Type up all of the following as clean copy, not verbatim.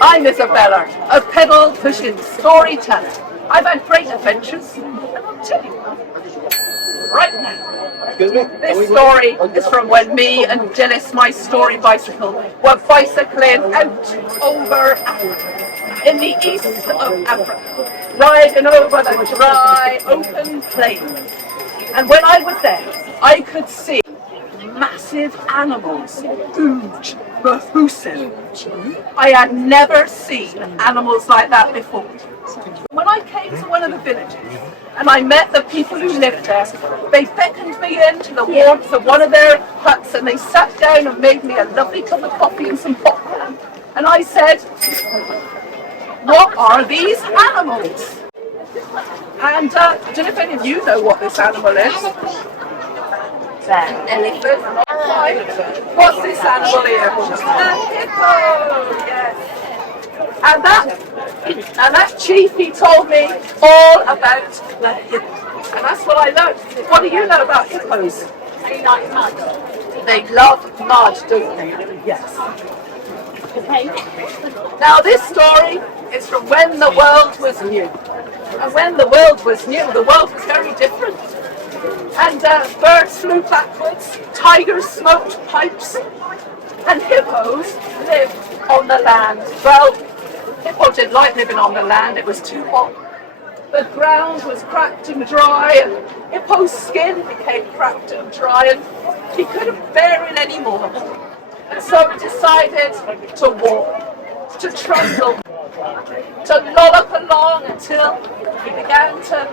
I'm Isabella, a pedal pushing storyteller. I've had great adventures, and I'll tell you right now. This story is from when me and Gillis, my story bicycle, were bicycling out over Africa, in the east of Africa, riding over the dry, open plains. And when I was there, I could see massive animals, huge, massive. I had never seen animals like that before. When I came to one of the villages and I met the people who lived there, they beckoned me into the warmth of one of their huts and they sat down and made me a lovely cup of coffee and some popcorn. And I said, "What are these animals?" And I don't know if any of you know what this animal is. An elephant. What's this animal here? A hippo, yes. And that chief, he told me all about the hippo. And that's what I learned. What do you know about hippos? They like mud. They love mud, don't they? Yes. Okay. Now this story is from when the world was new. And when the world was new, the world was very different. And birds flew backwards, tigers smoked pipes, and hippos lived on the land. Well, hippos didn't like living on the land, it was too hot. The ground was cracked and dry, and Hippo's skin became cracked and dry, and he couldn't bear it anymore. And so he decided to walk, to trundle, to lollop along until he began to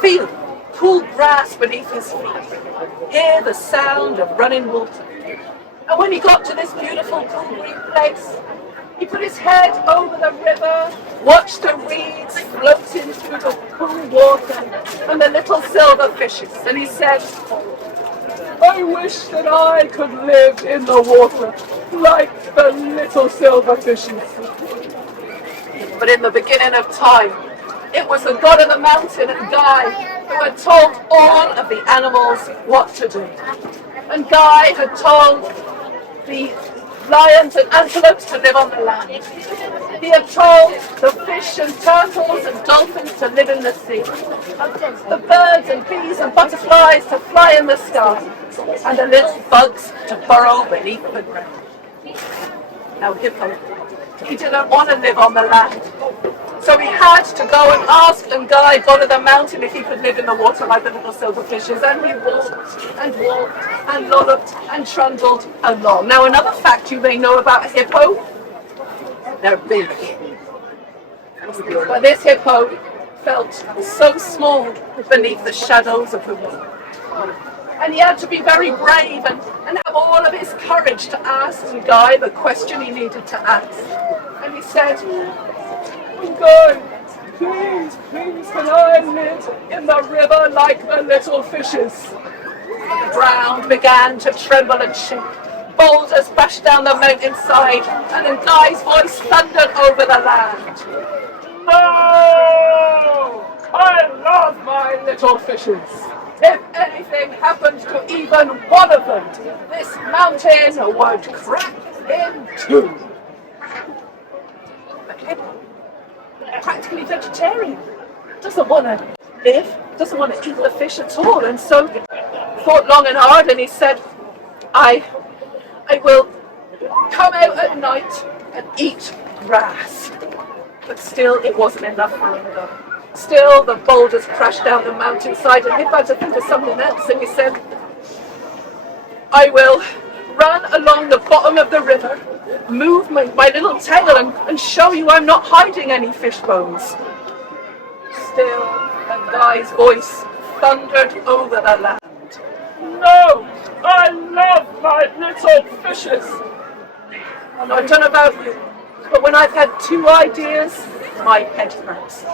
feel cool grass beneath his feet, hear the sound of running water. And when he got to this beautiful cool green place, he put his head over the river, watched the reeds floating through the cool water and the little silver fishes, and he said, "I wish that I could live in the water like the little silver fishes." But in the beginning of time, it was the god of the mountain and Guy who had told all of the animals what to do. And Guy had told the lions and antelopes to live on the land. He had told the fish and turtles and dolphins to live in the sea. The birds and bees and butterflies to fly in the sky. And the little bugs to burrow beneath the ground. Now Hippo, he didn't want to live on the land. So he had to go and ask and Guy, god of the mountain, if he could live in the water like the little silver fishes. And he walked and walked and lolloped and trundled along. Now another fact you may know about a hippo, they're big. But this hippo felt so small beneath the shadows of the world. And he had to be very brave and have all of his courage to ask Guy the question he needed to ask. And he said, "Guy, please, can I live in the river like the little fishes?" The ground began to tremble and shake. Boulders crashed down the mountainside, and then Guy's voice thundered over the land. "No! I love my little fishes. If anything happened to even one of them, this mountain would crack in two." But Hippo, practically vegetarian, doesn't want to live, doesn't want to eat the fish at all, and so thought long and hard, and he said, I will come out at night and eat grass." But still it wasn't enough for him though. Still the boulders crashed down the mountainside, and Hippo had to think of something else, and he said, "I will run along the bottom of the river, move my little tail and show you I'm not hiding any fish bones." Still, a Guy's voice thundered over the land. "No, I love my little fishes." And I don't know about you, but when I've had two ideas, my head hurts.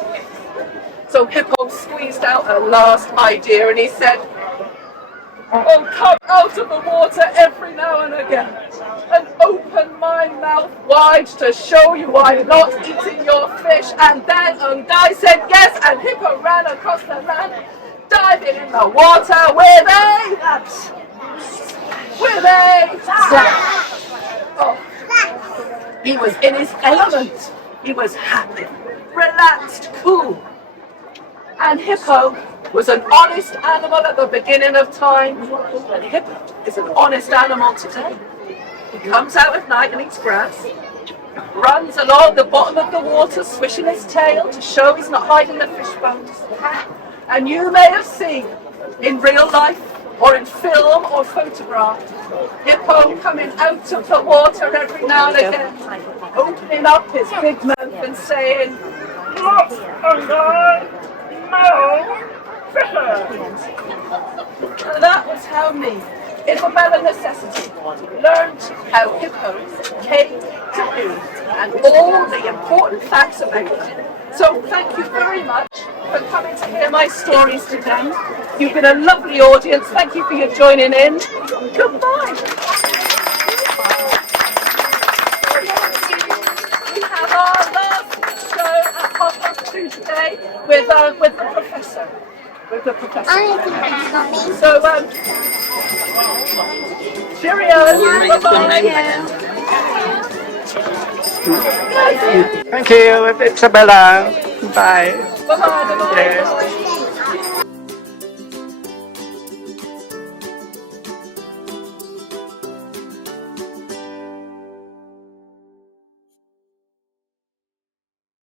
So Hippo squeezed out a last idea and he said, "I'll come out of the water every now and again and open my mouth wide to show you I'm not eating your fish." And then Guy said yes, and Hippo ran across the land, diving in the water with a He was in his element. He was happy, relaxed, cool. And Hippo was an honest animal at the beginning of time, and Hippo is an honest animal today. He comes out at night and eats grass, runs along the bottom of the water, swishing his tail to show he's not hiding the fish bones. And you may have seen in real life or in film or photograph Hippo coming out of the water every now and again, opening up his big mouth and saying, "Look, hunger, no fishes." And that was how me, Isabella Necessity, learned how hippos came to be and all the important facts about it. So thank you very much for coming to hear my stories today. You've been a lovely audience. Thank you for your joining in. Goodbye. We have our last show at 2:30 today with the professor. With the professor. So cheerio. Bye-bye. Thank you, Isabella. Bye. Bye-bye. Yes.